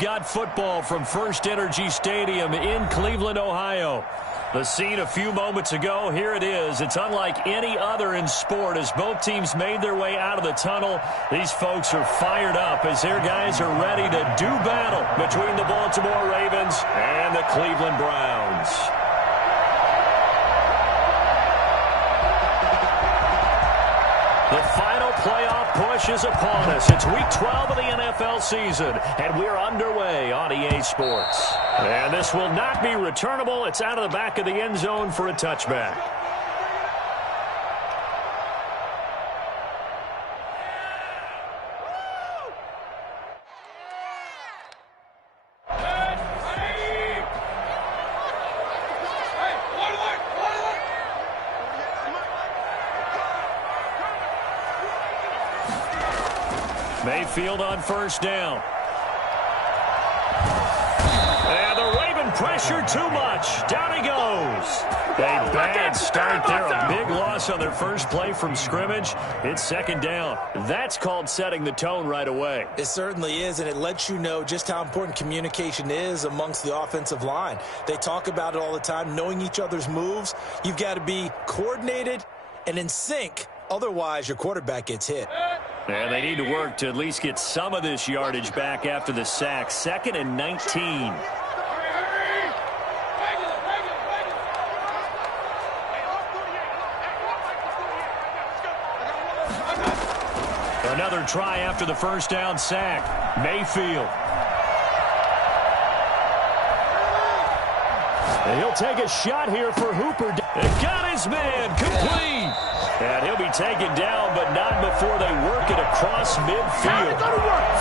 Got football from First Energy Stadium in Cleveland, Ohio. The scene a few moments ago, here it is. It's unlike any other in sport as both teams made their way out of the tunnel. These folks are fired up as their guys are ready to do battle between the Baltimore Ravens and the Cleveland Browns. The final playoff push is upon us. It's Week 12 of the NFL season, and we're underway on EA Sports. And this will not be returnable. It's out of the back of the end zone for a touchback. Mayfield on first down. And the Raven pressure too much. Down he goes. A bad start there. A big loss on their first play from scrimmage. It's second down. That's called setting the tone right away. It certainly is, and it lets you know just how important communication is amongst the offensive line. They talk about it all the time, knowing each other's moves. You've got to be coordinated and in sync. Otherwise, your quarterback gets hit. And they need to work to at least get some of this yardage back after the sack. 2nd and 19. Another try after the first down sack. Mayfield. And he'll take a shot here for Hooper. Got his man complete. And he'll be taken down, but not before they work it across midfield.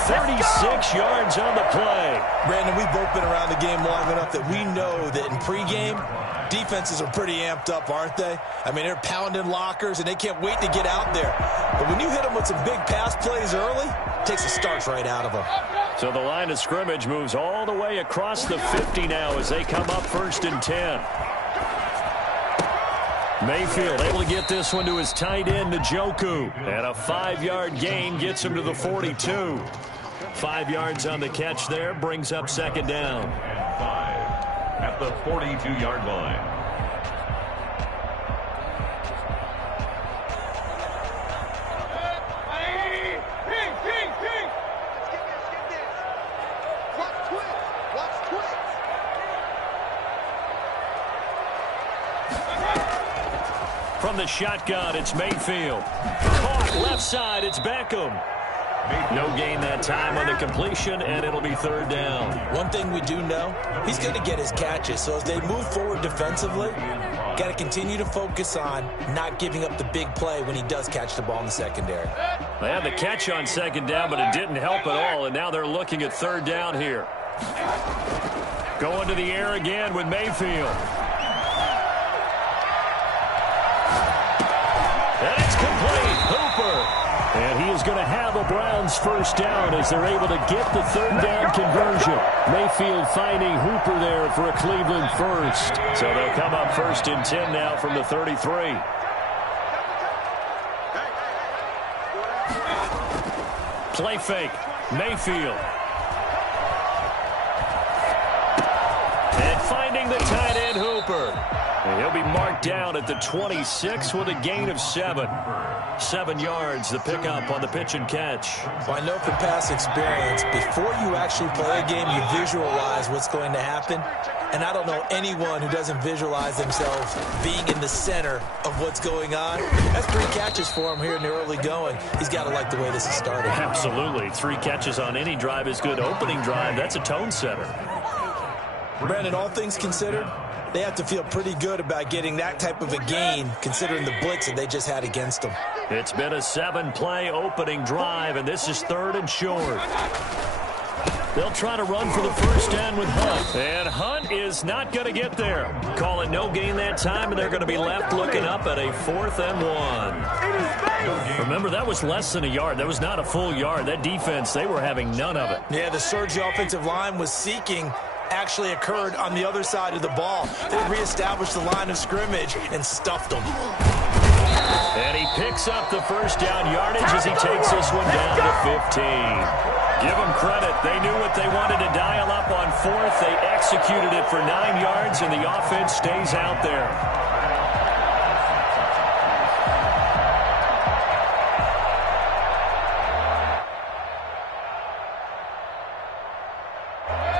36 yards on the play. Brandon, we've both been around the game long enough that we know that in pregame, defenses are pretty amped up, aren't they? I mean, they're pounding lockers, and they can't wait to get out there. But when you hit them with some big pass plays early, it takes the starch right out of them. So the line of scrimmage moves all the way across the 50 now as they come up 1st and 10. Mayfield able to get this one to his tight end, Njoku. And a 5-yard gain gets him to the 42. 5 yards on the catch there, brings up second down. And 5 at the 42-yard line. From the shotgun, it's Mayfield. Caught left side, it's Beckham. No gain that time on the completion, and it'll be 3rd down. One thing we do know, he's going to get his catches. So as they move forward defensively, got to continue to focus on not giving up the big play when he does catch the ball in the secondary. They had the catch on second down, but it didn't help at all, and now they're looking at 3rd down here. Going to the air again with Mayfield. And it's complete. Hooper. And he is going to have a Browns first down as they're able to get the 3rd down conversion. Mayfield finding Hooper there for a Cleveland first. So they'll come up 1st and 10 now from the 33. Play fake. Mayfield. And finding the tight end, Hooper. And he'll be marked down at the 26 with a gain of 7. 7 yards, the pickup on the pitch and catch. Well, I know from past experience, before you actually play a game, you visualize what's going to happen. And I don't know anyone who doesn't visualize themselves being in the center of what's going on. That's 3 catches for him here in the early going. He's got to like the way this is started. Absolutely. 3 catches on any drive is good. Opening drive, that's a tone setter. Brandon, all things considered, they have to feel pretty good about getting that type of a gain considering the blitz that they just had against them. It's been a 7-play opening drive, and this is 3rd and short. They'll try to run for the first down with Hunt. And Hunt is not going to get there. Call it no gain that time, and they're going to be left looking up at a 4th and 1. Remember, that was less than a yard. That was not a full yard. That defense, they were having none of it. Yeah, the surge offensive line was seeking actually occurred on the other side of the ball. They reestablished the line of scrimmage and stuffed them. And he picks up the first down yardage as he takes this one down to 15. Give them credit. They knew what they wanted to dial up on fourth. They executed it for 9 yards, and the offense stays out there.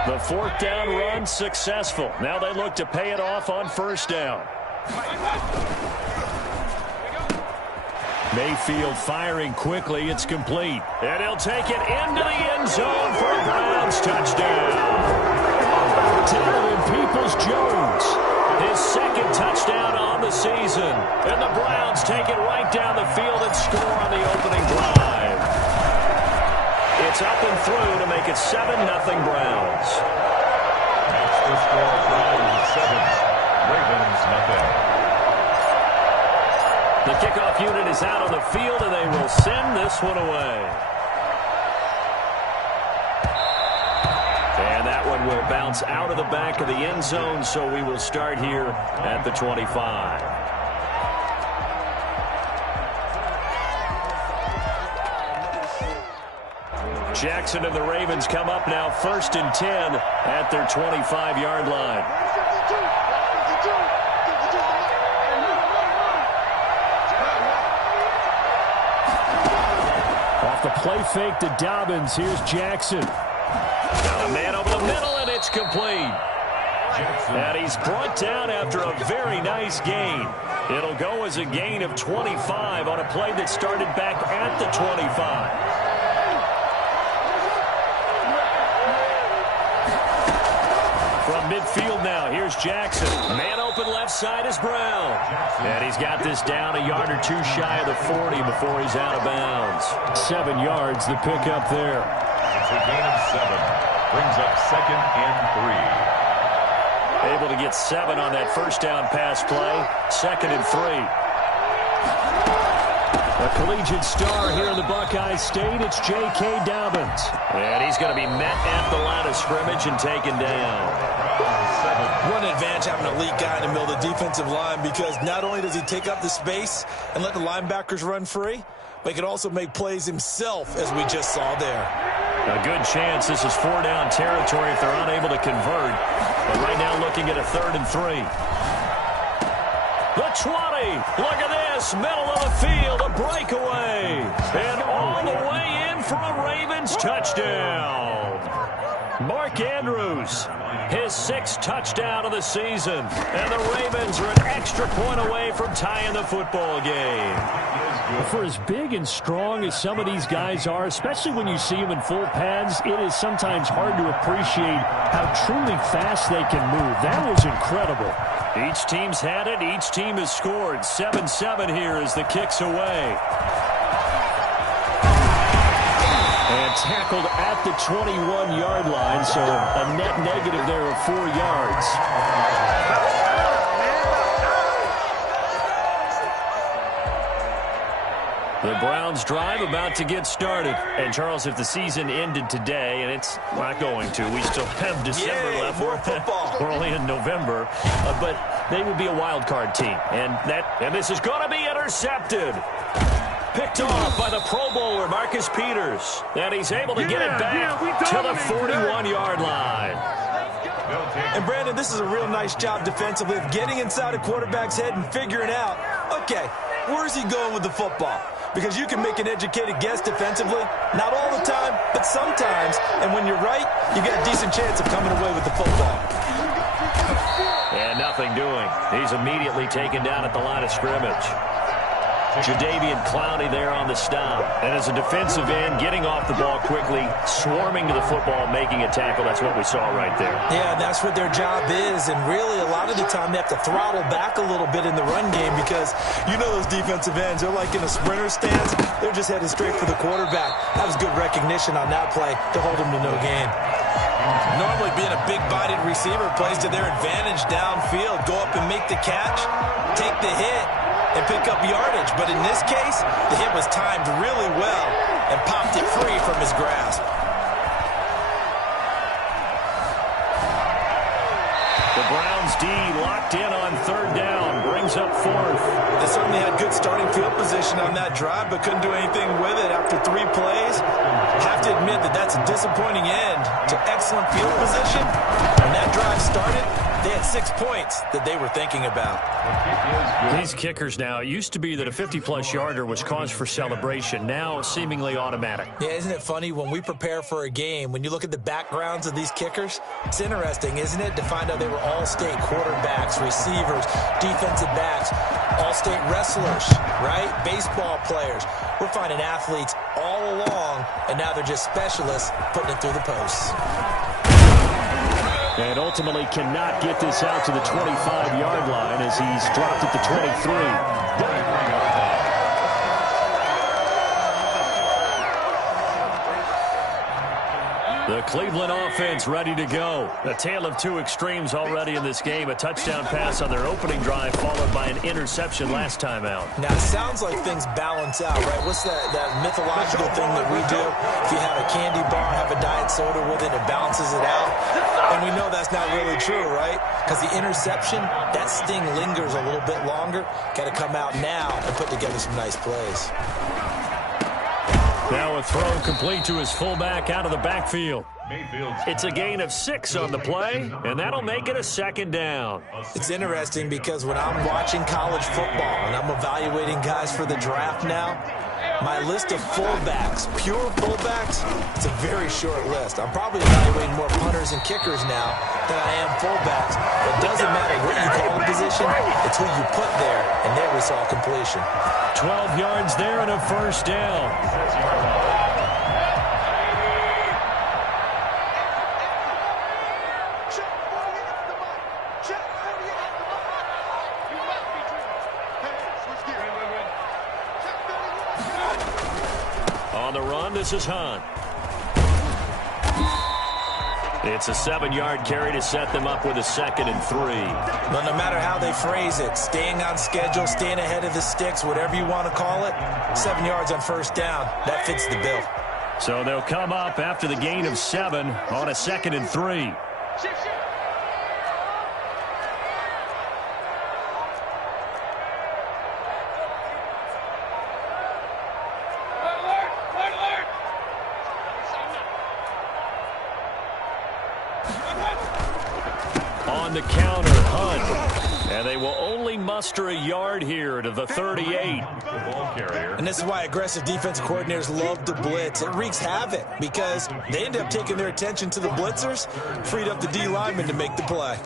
The fourth down run successful. Now they look to pay it off on first down. Mayfield firing quickly. It's complete. And he'll take it into the end zone for a Browns touchdown. Donovan Peoples-Jones, his second touchdown on the season. And the Browns take it right down the field and score on the opening drive. It's up and through to make it 7-0 Browns. That's the score. Browns 7, Ravens nothing. The kickoff unit is out on the field, and they will send this one away. And that one will bounce out of the back of the end zone, so we will start here at the 25. Jackson and the Ravens come up now 1st and 10 at their 25-yard line. The play fake to Dobbins. Here's Jackson. Got a man over the middle, and it's complete. And he's brought down after a very nice gain. It'll go as a gain of 25 on a play that started back at the 25. From midfield now, here's Jackson. Man open left side is Brown. And he's got this down a yard or two shy of the 40 before he's out of bounds. 7 yards, the pickup there. It's a gain of 7. Brings up 2nd and 3. Able to get 7 on that first down pass play. 2nd and 3. A collegiate star here in the Buckeye State, it's J.K. Dobbins. And he's going to be met at the line of scrimmage and taken down. One advantage having an elite guy in the middle of the defensive line, because not only does he take up the space and let the linebackers run free, but he can also make plays himself, as we just saw there. A good chance this is 4-down territory if they're unable to convert. But right now looking at a 3rd and 3. The 20. Look at this. Middle of the field. A breakaway. And all the way in for a Ravens touchdown. Mark Andrews, his 6th touchdown of the season. And the Ravens are an extra point away from tying the football game. For as big and strong as some of these guys are, especially when you see them in full pads, it is sometimes hard to appreciate how truly fast they can move. That was incredible. Each team's had it. Each team has scored. 7-7 here as the kick's away. And tackled at the 21-yard line, so a net negative there of 4 yards. The Browns drive about to get started. And, Charles, if the season ended today, and it's not going to, we still have December left. More football. We're only in November. But they would be a wild card team. And this is going to be intercepted. Picked off by the Pro Bowler, Marcus Peters. And he's able to get it back to the 41-yard line. And, Brandon, this is a real nice job defensively of getting inside a quarterback's head and figuring out, okay, where's he going with the football? Because you can make an educated guess defensively. Not all the time, but sometimes. And when you're right, you got a decent chance of coming away with the football. And nothing doing. He's immediately taken down at the line of scrimmage. Jadeveon Clowney there on the stop. And as a defensive end, getting off the ball quickly, swarming to the football, making a tackle. That's what we saw right there. Yeah, that's what their job is. And really, a lot of the time, they have to throttle back a little bit in the run game, because you know those defensive ends, they're like in a sprinter stance. They're just headed straight for the quarterback. That was good recognition on that play to hold him to no gain. Normally, being a big-bodied receiver plays to their advantage downfield. Go up and make the catch, take the hit, and pick up yardage. But in this case, the hit was timed really well and popped it free from his grasp. The Browns D locked in on third down. Brings up fourth. They certainly had good starting field position on that drive, but couldn't do anything with it after 3 plays. Have to admit that that's a disappointing end to excellent field position. When that drive started, they had 6 points that they were thinking about. These kickers now, it used to be that a 50-plus yarder was cause for celebration. Now seemingly automatic. Yeah, isn't it funny when we prepare for a game, when you look at the backgrounds of these kickers, it's interesting, isn't it, to find out they were all-state quarterbacks, receivers, defensive backs, all-state wrestlers, right? Baseball players. We're finding athletes all along, and now they're just specialists putting it through the posts. And ultimately cannot get this out to the 25-yard line as he's dropped at the 23. The Cleveland offense ready to go. A tale of two extremes already in this game. A touchdown pass on their opening drive followed by an interception last time out. Now, it sounds like things balance out, right? What's that mythological thing that we do? If you have a candy bar, have a diet soda with it, it balances it out. And we know that's not really true, right? Because the interception, that sting lingers a little bit longer. Got to come out now and put together some nice plays. Now a throw complete to his fullback out of the backfield. It's a gain of 6 on the play, and that'll make it a second down. It's interesting because when I'm watching college football and I'm evaluating guys for the draft now, my list of fullbacks, pure fullbacks, it's a very short list. I'm probably evaluating more punters and kickers now than I am fullbacks. It doesn't matter what you call the position, it's who you put there, and there we saw completion. 12 yards there and a first down. On the run, this is Hunt. It's a 7-yard carry to set them up with a 2nd and 3. Well, no matter how they phrase it, staying on schedule, staying ahead of the sticks, whatever you want to call it, 7 yards on first down, that fits the bill. So they'll come up after the gain of 7 on a 2nd and 3. On the counter, Hunt. And they will only muster a yard here to the 38. And this is why aggressive defensive coordinators love to blitz. It wreaks havoc because they end up taking their attention to the blitzers, freed up the D lineman to make the play.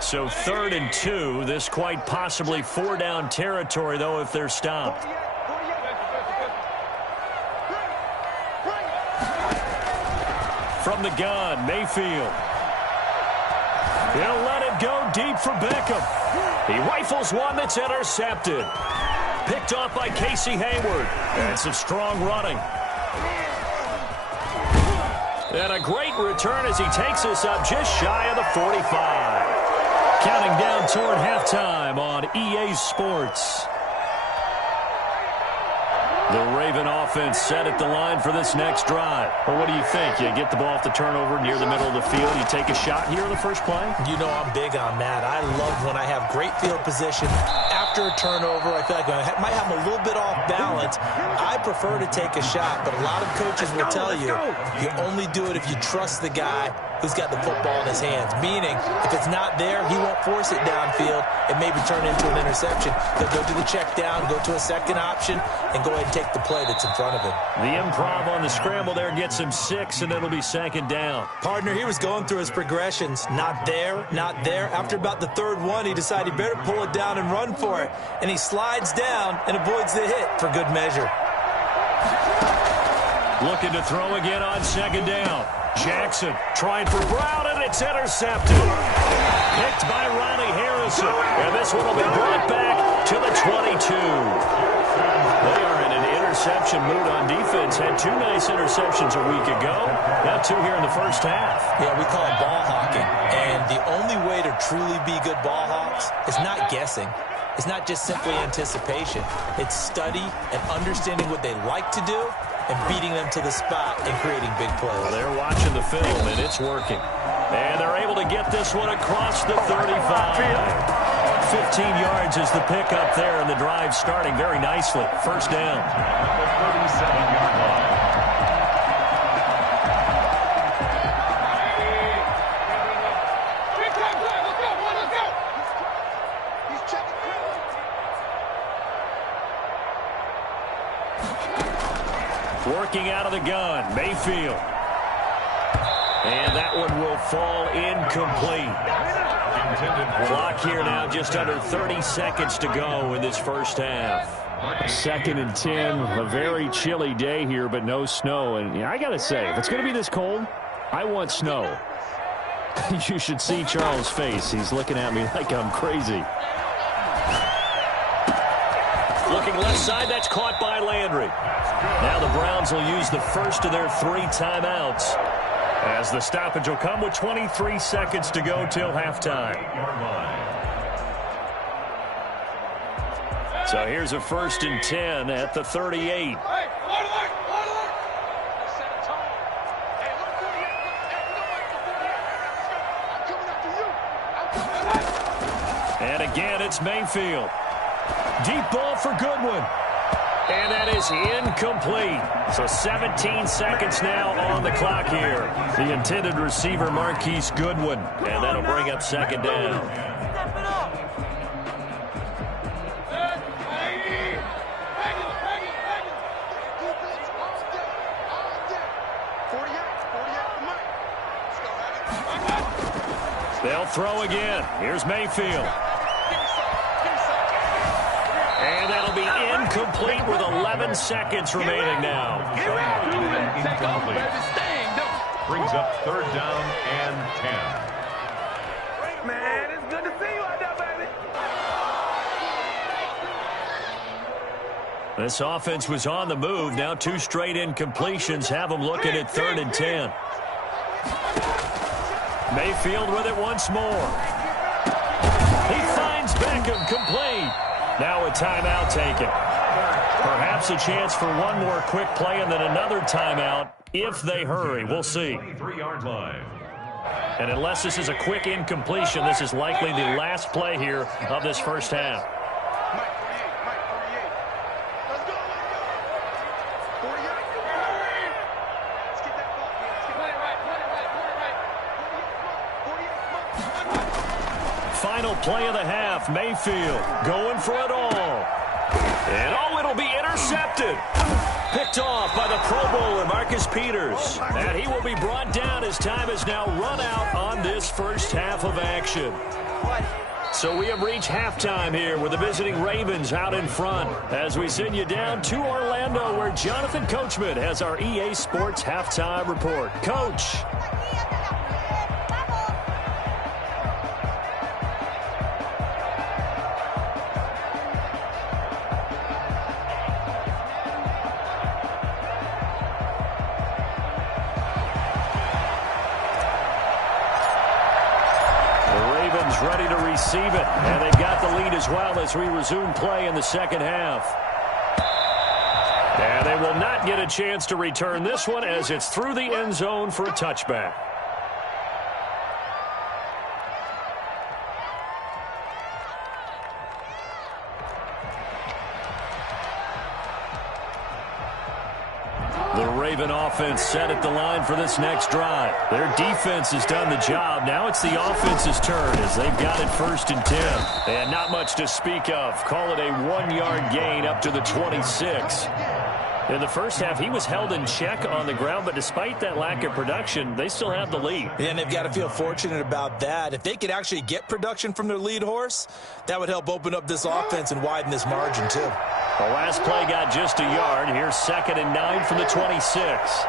So 3rd and 2, this quite possibly 4-down territory, though, if they're stopped. From the gun, Mayfield. He'll let it go deep for Beckham. He rifles one that's intercepted. Picked off by Casey Hayward. And some strong running. And a great return as he takes us up just shy of the 45. Counting down toward halftime on EA Sports. The Raven offense set at the line for this next drive. Or what do you think? You get the ball off the turnover near the middle of the field. You take a shot here on the first play? You know I'm big on that. I love when I have great field position. After a turnover, I feel like I might have a little bit off balance. I prefer to take a shot, but a lot of coaches will tell you, you only do it if you trust the guy who's got the football in his hands. Meaning, if it's not there, he won't force it downfield and maybe turn into an interception. He'll go to the check down, go to a second option, and go ahead and take the play that's in front of him. The improv on the scramble there gets him 6, and it'll be 2nd down. Partner, he was going through his progressions. Not there, not there. After about the 3rd one, he decided he better pull it down and run for it. And he slides down and avoids the hit for good measure. Looking to throw again on 2nd down. Jackson trying for Brown, and it's intercepted. Picked by Ronnie Harrison. And this one will be brought back to the 22. They are in an interception mood on defense. Had 2 nice interceptions a week ago. Now 2 here in the first half. Yeah, we call it ball hawking. And the only way to truly be good ball hawks is not guessing. It's not just simply anticipation. It's study and understanding what they like to do and beating them to the spot and creating big plays. Well, they're watching the film, and it's working. And they're able to get this one across the 35. 15 yards is the pickup there, and the drive starting very nicely. First down. The 37-yard line. Working out of the gun, Mayfield. And that one will fall incomplete. Clock here now, just under 30 seconds to go in this first half. 2nd and 10, a very chilly day here, but no snow. And I got to say, if it's going to be this cold, I want snow. You should see Charles' face. He's looking at me like I'm crazy. Looking left side, that's caught by Landry. Now the Browns will use the first of their 3 timeouts, as the stoppage will come with 23 seconds to go till halftime. So here's a 1st and 10 at the 38. And again, it's Mayfield. Deep ball for Goodwin. And that is incomplete. So 17 seconds now on the clock here. The intended receiver, Marquise Goodwin. And that'll bring up 2nd down. They'll throw again. Here's Mayfield. And that'll be incomplete with 11 seconds remaining now. Brings up 3rd down and 10. Man, it's good to see you out there, baby. This offense was on the move. Now 2 straight incompletions have them looking at 3rd and 10. Mayfield with it once more. He finds Beckham complete. Now a timeout taken. Perhaps a chance for one more quick play and then another timeout if they hurry. We'll see. 23-yard line. And unless this is a quick incompletion, this is likely the last play here of this first half. Final play of the half. Mayfield going for it all. And it'll be intercepted. Picked off by the Pro Bowler, Marcus Peters. And he will be brought down as time has now run out on this first half of action. So we have reached halftime here with the visiting Ravens out in front as we send you down to Orlando where Jonathan Coachman has our EA Sports halftime report. Coach. Ready to receive it, and they've got the lead as well as we resume play in the second half. And they will not get a chance to return this one as it's through the end zone for a touchback. The Raven offense set at the line for this next drive. Their defense has done the job. Now it's the offense's turn as they've got it 1st and 10. And not much to speak of. Call it a 1-yard gain up to the 26. In the first half, he was held in check on the ground, but despite that lack of production, they still have the lead. Yeah, and they've got to feel fortunate about that. If they could actually get production from their lead horse, that would help open up this offense and widen this margin, too. The last play got just a yard. Here's 2nd and 9 from the 26.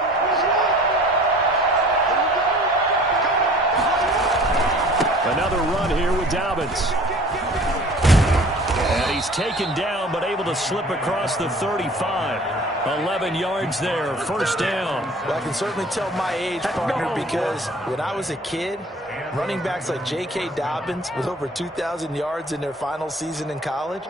Another run here with Dobbins. And he he's taken down but able to slip across the 35. 11 yards there, first down. Well, I can certainly tell my age, partner, because when I was a kid, running backs like J.K. Dobbins with over 2,000 yards in their final season in college,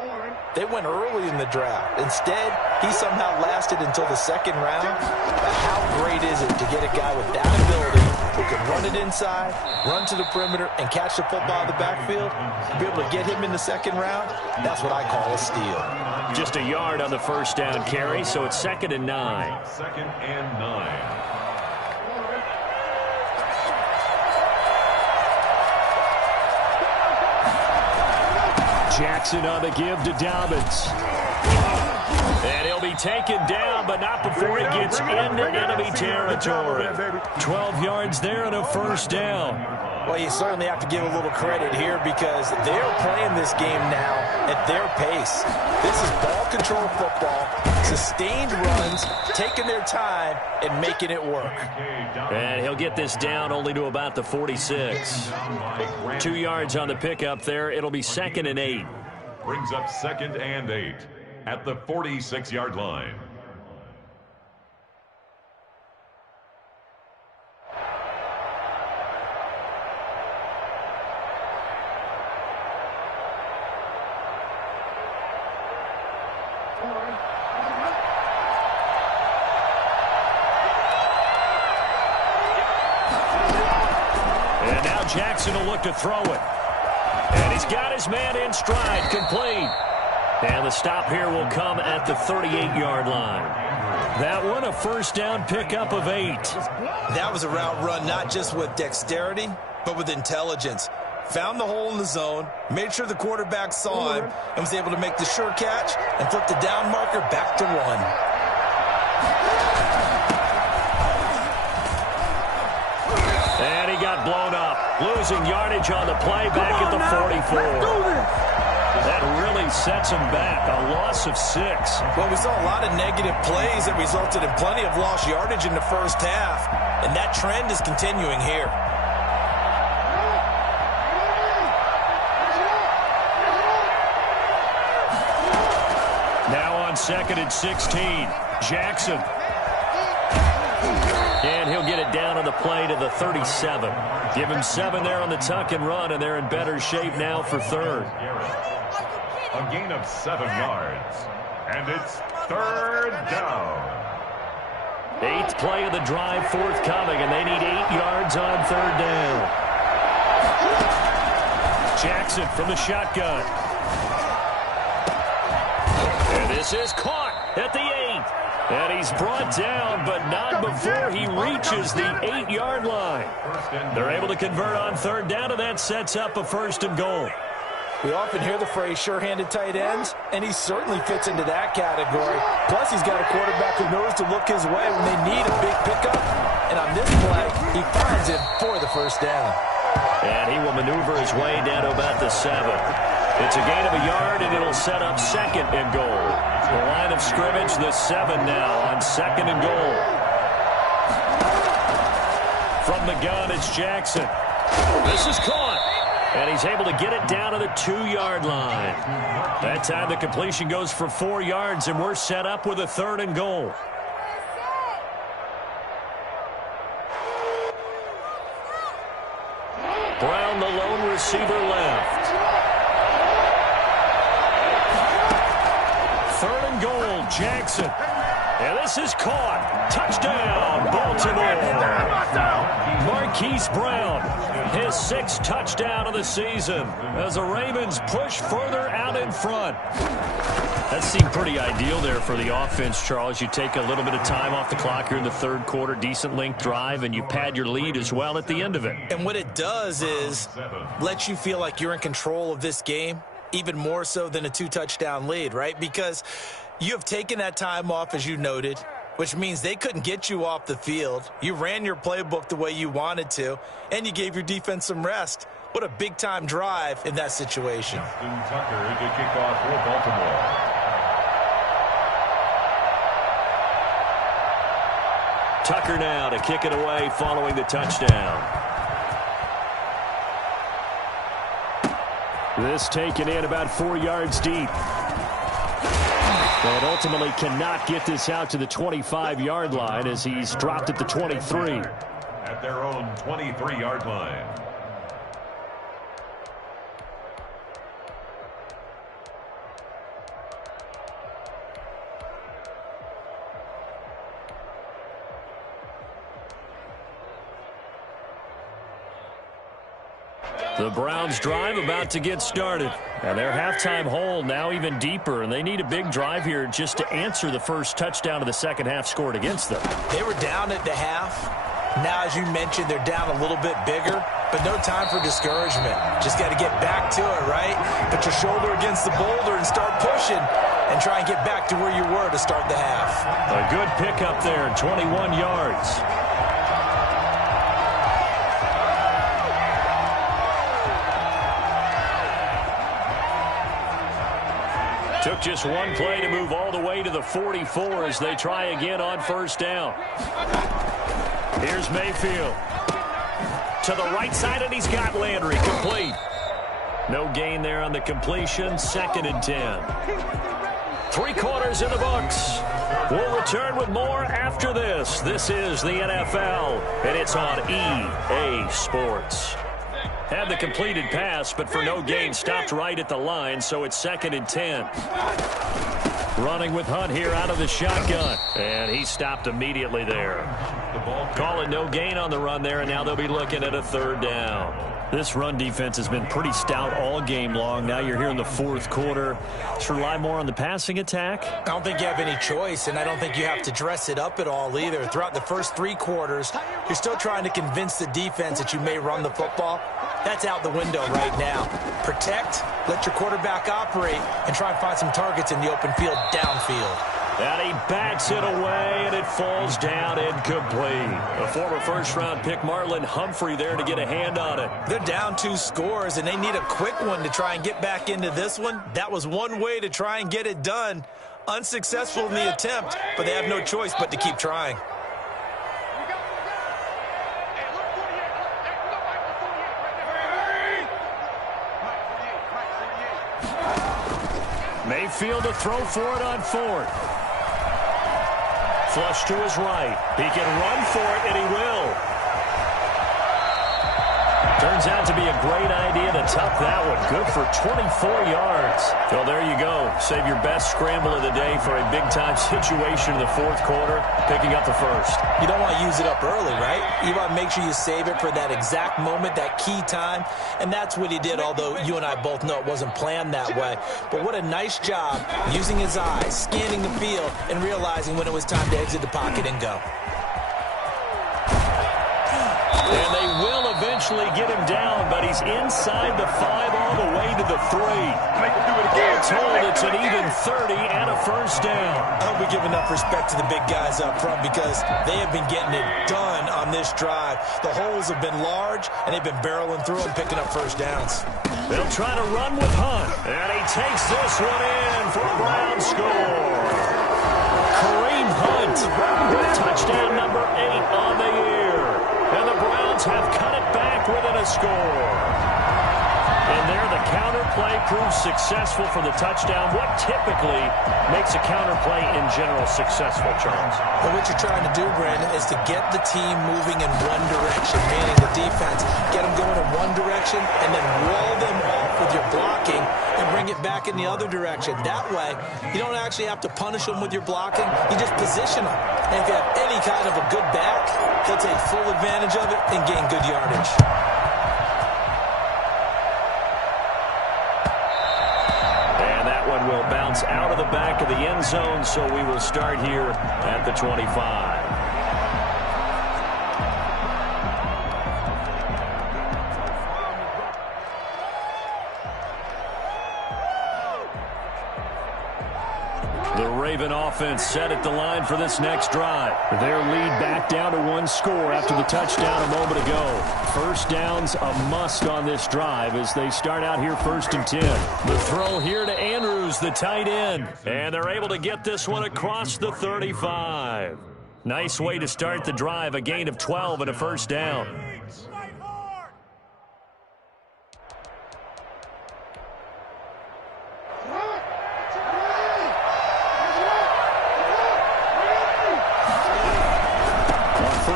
they went early in the draft. Instead, he somehow lasted until the second round. But how great is it to get a guy with that ability who can run it inside, run to the perimeter, and catch the football in the backfield? To be able to get him in the second round, that's what I call a steal. Just a yard on the first down carry, so it's 2nd and 9. 2nd and 9. Jackson on the give to Dobbins. And he'll be taken down, but not before he gets into enemy territory. 12 yards there and a first down. Well, you certainly have to give a little credit here because they're playing this game now at their pace. This is ball control football, sustained runs, taking their time and making it work. And he'll get this down only to about the 46. 2 yards on the pickup there. It'll be 2nd and 8. Brings up 2nd and 8 at the 46-yard line. And now Jackson will look to throw it. And he's got his man in stride, complete. And the stop here will come at the 38-yard line. That one a first down pickup of 8. That was a route run not just with dexterity, but with intelligence. Found the hole in the zone, made sure the quarterback saw him, and was able to make the sure catch and flip the down marker back to 1. And he got blown up, losing yardage on the play back at the 44. That really sets him back, a loss of 6. Well, we saw a lot of negative plays that resulted in plenty of lost yardage in the first half, and that trend is continuing here. Now on 2nd and 16, Jackson. And he'll get it down on the play to the 37. Give him 7 there on the tuck and run, and they're in better shape now for 3rd. A gain of 7 yards. And it's 3rd down. 8th play of the drive forthcoming, and they need 8 yards on 3rd down. Jackson from the shotgun. And this is caught at the 8. And he's brought down, but not before he reaches the 8-yard line. They're able to convert on 3rd down, and that sets up a 1st and goal. We often hear the phrase sure-handed tight ends, and he certainly fits into that category. Plus, he's got a quarterback who knows to look his way when they need a big pickup. And on this play, he finds him for the first down. And he will maneuver his way down to about the 7. It's a gain of a yard, and it'll set up 2nd and goal. The line of scrimmage, the 7 now on 2nd and goal. From the gun, it's Jackson. This is caught. And he's able to get it down to the 2-yard line. That time the completion goes for 4 yards, and we're set up with a 3rd and goal. Brown, the lone receiver, left. 3rd and goal, Jackson. And this is caught. Touchdown, Baltimore. Marquise Brown, his 6th touchdown of the season as the Ravens push further out in front. That seemed pretty ideal there for the offense, Charles. You take a little bit of time off the clock here in the 3rd quarter, decent length drive, and you pad your lead as well at the end of it. And what it does is let you feel like you're in control of this game, even more so than a 2-touchdown lead, right? Because you have taken that time off, as you noted, which means they couldn't get you off the field. You ran your playbook the way you wanted to, and you gave your defense some rest. What a big-time drive in that situation. Justin Tucker to kick off for Baltimore. Tucker now to kick it away following the touchdown. This taken in about 4 yards deep. And ultimately cannot get this out to the 25-yard line as he's dropped at the 23. At their own 23-yard line. The Browns drive about to get started. And their halftime hole now even deeper, and they need a big drive here just to answer the first touchdown of the second half scored against them. They were down at the half. Now, as you mentioned, they're down a little bit bigger, but no time for discouragement. Just got to get back to it, right? Put your shoulder against the boulder and start pushing and try and get back to where you were to start the half. A good pickup there, 21 yards. Took just one play to move all the way to the 44 as they try again on first down. Here's Mayfield. To the right side, and he's got Landry complete. No gain there on the completion. 2nd and 10. 3 quarters in the books. We'll return with more after this. This is the NFL, and it's on EA Sports. Had the completed pass, but for no gain, stopped right at the line, so it's 2nd and 10. Running with Hunt here out of the shotgun, and he stopped immediately there. Call it no gain on the run there, and now they'll be looking at a 3rd down. This run defense has been pretty stout all game long. Now you're here in the 4th quarter. Let's rely more on the passing attack. I don't think you have any choice, and I don't think you have to dress it up at all either. Throughout the first 3 quarters, you're still trying to convince the defense that you may run the football. That's out the window right now. Protect, let your quarterback operate, and try and find some targets in the open field downfield. And he bats it away, and it falls down incomplete. A former first-round pick, Marlon Humphrey, there to get a hand on it. They're down 2 scores, and they need a quick one to try and get back into this one. That was one way to try and get it done. Unsuccessful in the attempt, but they have no choice but to keep trying. Mayfield to throw for it on 4th. Flush to his right. He can run for it, and he will. Turns out to be a great idea to tuck that one. Good for 24 yards. So there you go. Save your best scramble of the day for a big-time situation in the 4th quarter, picking up the 1st. You don't want to use it up early, right? You want to make sure you save it for that exact moment, that key time. And that's what he did, although you and I both know it wasn't planned that way. But what a nice job using his eyes, scanning the field, and realizing when it was time to exit the pocket and go. And they will eventually get him down, but he's inside the 5 all the way to the 3. All told, it's an even 30 and a 1st down. I hope we give enough respect to the big guys up front because they have been getting it done on this drive. The holes have been large, and they've been barreling through them, picking up 1st downs. They'll try to run with Hunt, and he takes this one in for a Brown score. Kareem Hunt with touchdown number 8 on the year. And the Browns have cut it back within a score. And there the counter play proves successful for the touchdown. What typically makes a counter play in general successful, Charles? But what you're trying to do, Brandon, is to get the team moving in one direction, meaning the defense. Get them going in one direction and then wall them off with your blocking and bring it back in the other direction. That way, you don't actually have to punish them with your blocking. You just position them. And if you have any kind of a good back, he'll take full advantage of it and gain good yardage. Will bounce out of the back of the end zone, so we will start here at the 25. The Raven offense set at the line for this next drive. Their lead back down to 1 score after the touchdown a moment ago. 1st down's a must on this drive as they start out here 1st and 10. The throw here to Andrews, the tight end. And they're able to get this one across the 35. Nice way to start the drive, a gain of 12 and a 1st down.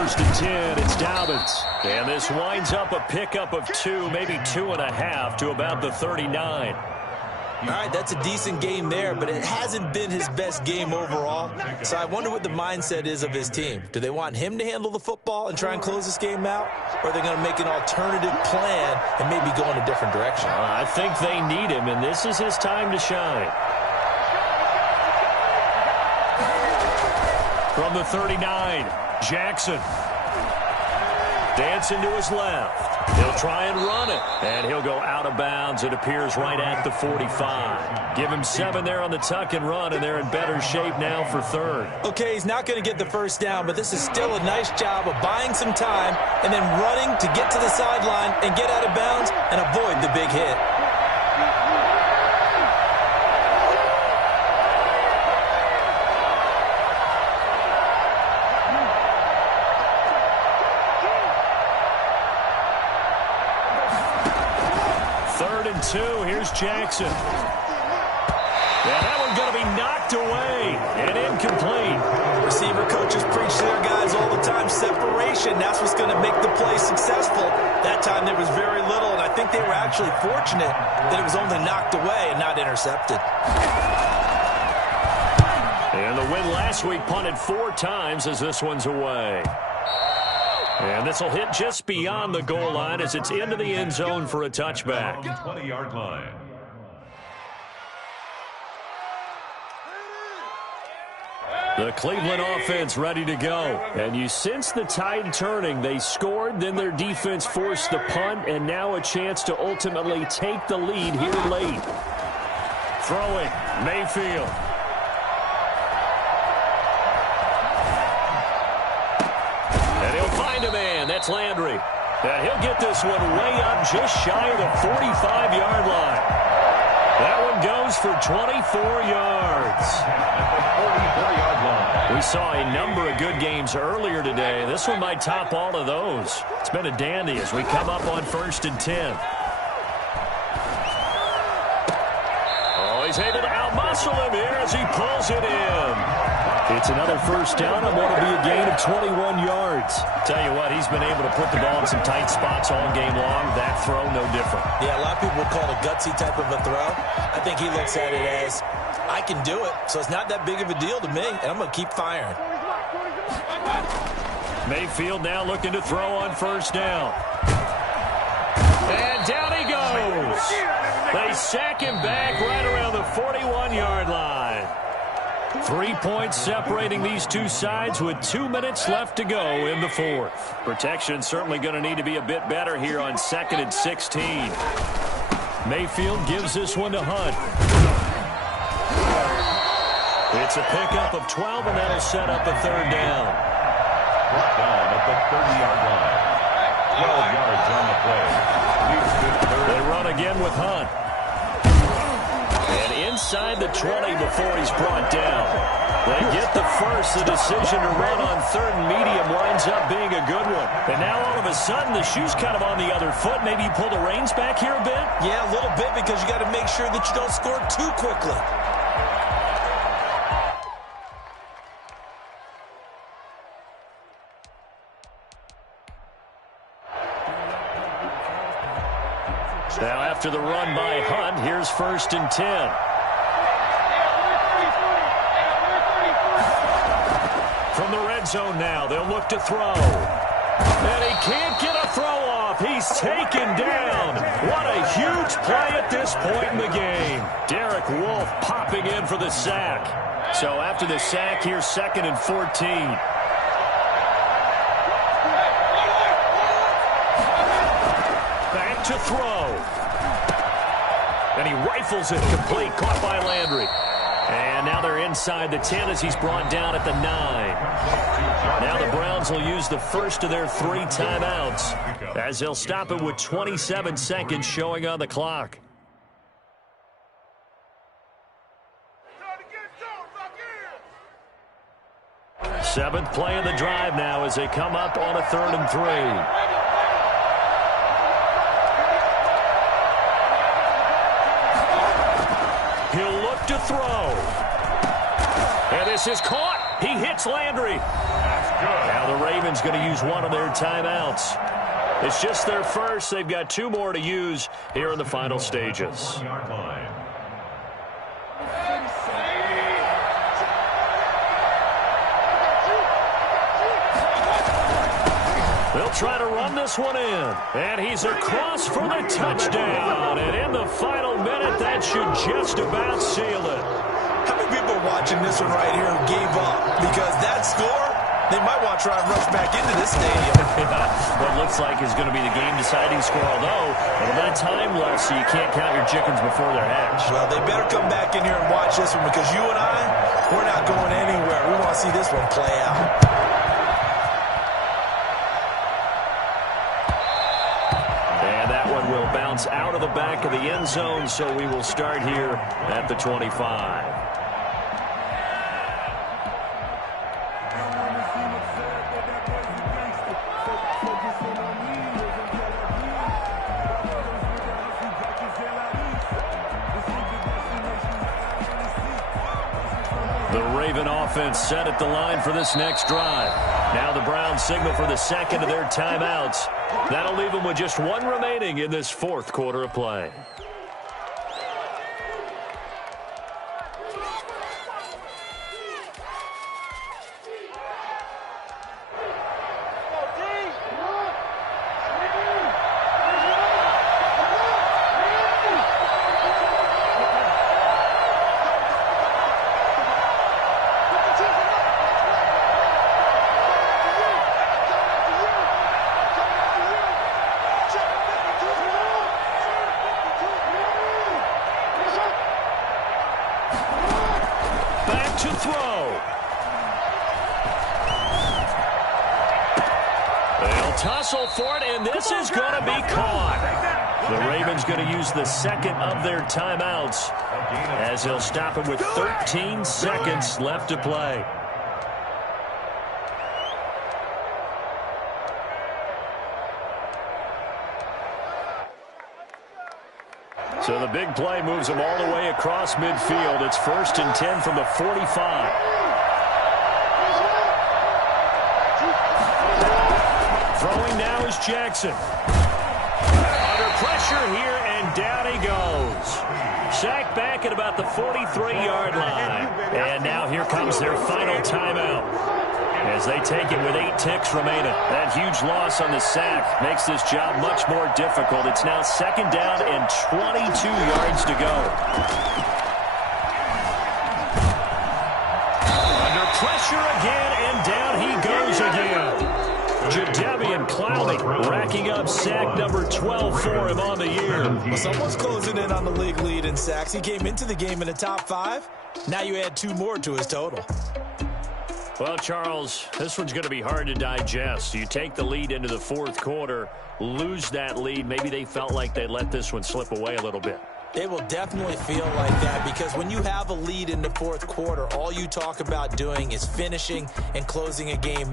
first and 10. It's Dobbins. And this winds up a pickup of 2, maybe 2.5 to about the 39. All right, that's a decent game there, but it hasn't been his best game overall. So I wonder what the mindset is of his team. Do they want him to handle the football and try and close this game out? Or are they going to make an alternative plan and maybe go in a different direction? I think they need him, and this is his time to shine. From the 39, Jackson. Dancing to his left. He'll try and run it, and he'll go out of bounds. It appears right at the 45. Give him 7 there on the tuck and run, and they're in better shape now for third. Okay, he's not going to get the first down, but this is still a nice job of buying some time and then running to get to the sideline and get out of bounds and avoid the big hit. Here's Jackson. Yeah, that one's going to be knocked away and incomplete. Receiver coaches preach to their guys all the time. Separation, that's what's going to make the play successful. That time there was very little, and I think they were actually fortunate that it was only knocked away and not intercepted. And the win last week punted 4 times as this one's away. And this will hit just beyond the goal line as it's into the end zone for a touchback. 20-yard line. The Cleveland offense ready to go. And you sense the tide turning. They scored, then their defense forced the punt, and now a chance to ultimately take the lead here late. Throwing, Mayfield. That's Landry. And he'll get this one way up just shy of the 45-yard line. That one goes for 24 yards. At the 44-yard line. We saw a number of good games earlier today. This one might top all of those. It's been a dandy as we come up on 1st and 10. Oh, he's able to outmuscle him here as he pulls it in. It's another first down and what'll be a gain of 21 yards. Tell you what, he's been able to put the ball in some tight spots all game long. That throw, no different. Yeah, a lot of people would call it a gutsy type of a throw. I think he looks at it as, I can do it, so it's not that big of a deal to me, and I'm going to keep firing. Mayfield now looking to throw on first down. And down he goes. They sack him back right around the 41-yard line. 3 points separating these two sides with 2 minutes left to go in the fourth. Protection certainly going to need to be a bit better here on 2nd and 16. Mayfield gives this one to Hunt. It's a pickup of 12, and that'll set up a third down. Brought down at the 30-yard line. 12 yards on the play. Leads to third. They run again with Hunt. And inside the 20 before he's brought down. They get the first. The decision to run on 3rd and medium winds up being a good one. And now all of a sudden the shoe's kind of on the other foot. Maybe you pull the reins back here a bit? Yeah, a little bit, because you got to make sure that you don't score too quickly. Now after the run by Hunt, here's 1st and 10. From the red zone now, they'll look to throw. And he can't get a throw off. He's taken down. What a huge play at this point in the game. Derek Wolfe popping in for the sack. So after the sack, here's 2nd and 14. To throw. And he rifles it complete, caught by Landry. And now they're inside the 10 as he's brought down at the 9. Now the Browns will use the first of their 3 timeouts as they'll stop it with 27 seconds showing on the clock. Seventh play of the drive now as they come up on a 3rd and 3. To throw. And this is caught. He hits Landry. Now the Ravens going to use one of their timeouts. It's just their first. They've got 2 more to use here in the final stages. They'll try to run this one in. And he's across for the touchdown. And in the final minute, that should just about seal it. How many people watching this one right here gave up? Because that score, they might want to try and rush back into this stadium. What looks like is going to be the game-deciding score, although a little bit of time left, so you can't count your chickens before they're hatched. Well, they better come back in here and watch this one, because you and I, we're not going anywhere. We want to see this one play out. Will bounce out of the back of the end zone, so we will start here at the 25. The Raven offense set at the line for this next drive. Now the Browns signal for the second of their timeouts. That'll leave them with just 1 remaining in this 4th quarter of play. To throw. They'll tussle for it, and this is going to be caught. The Ravens going to use the second of their timeouts as they'll stop it with 13 seconds left to play. So the big play moves them all the way across midfield. It's 1st and 10 from the 45. Throwing now is Jackson. Under pressure here, and down he goes. Sacked back at about the 43-yard line. And now here comes their final timeout as they take it with 8 ticks remaining. That huge loss on the sack makes this job much more difficult. It's now 2nd down and 22 yards to go. Under pressure again, and down he goes again. Jadeveon Clowney racking up sack number 12 for him on the year. Well, someone's closing in on the league lead in sacks. He came into the game in the top 5. Now you add 2 more to his total. Well, Charles, this one's going to be hard to digest. You take the lead into the 4th quarter, lose that lead. Maybe they felt like they let this one slip away a little bit. They will definitely feel like that, because when you have a lead in the 4th quarter, all you talk about doing is finishing and closing a game out.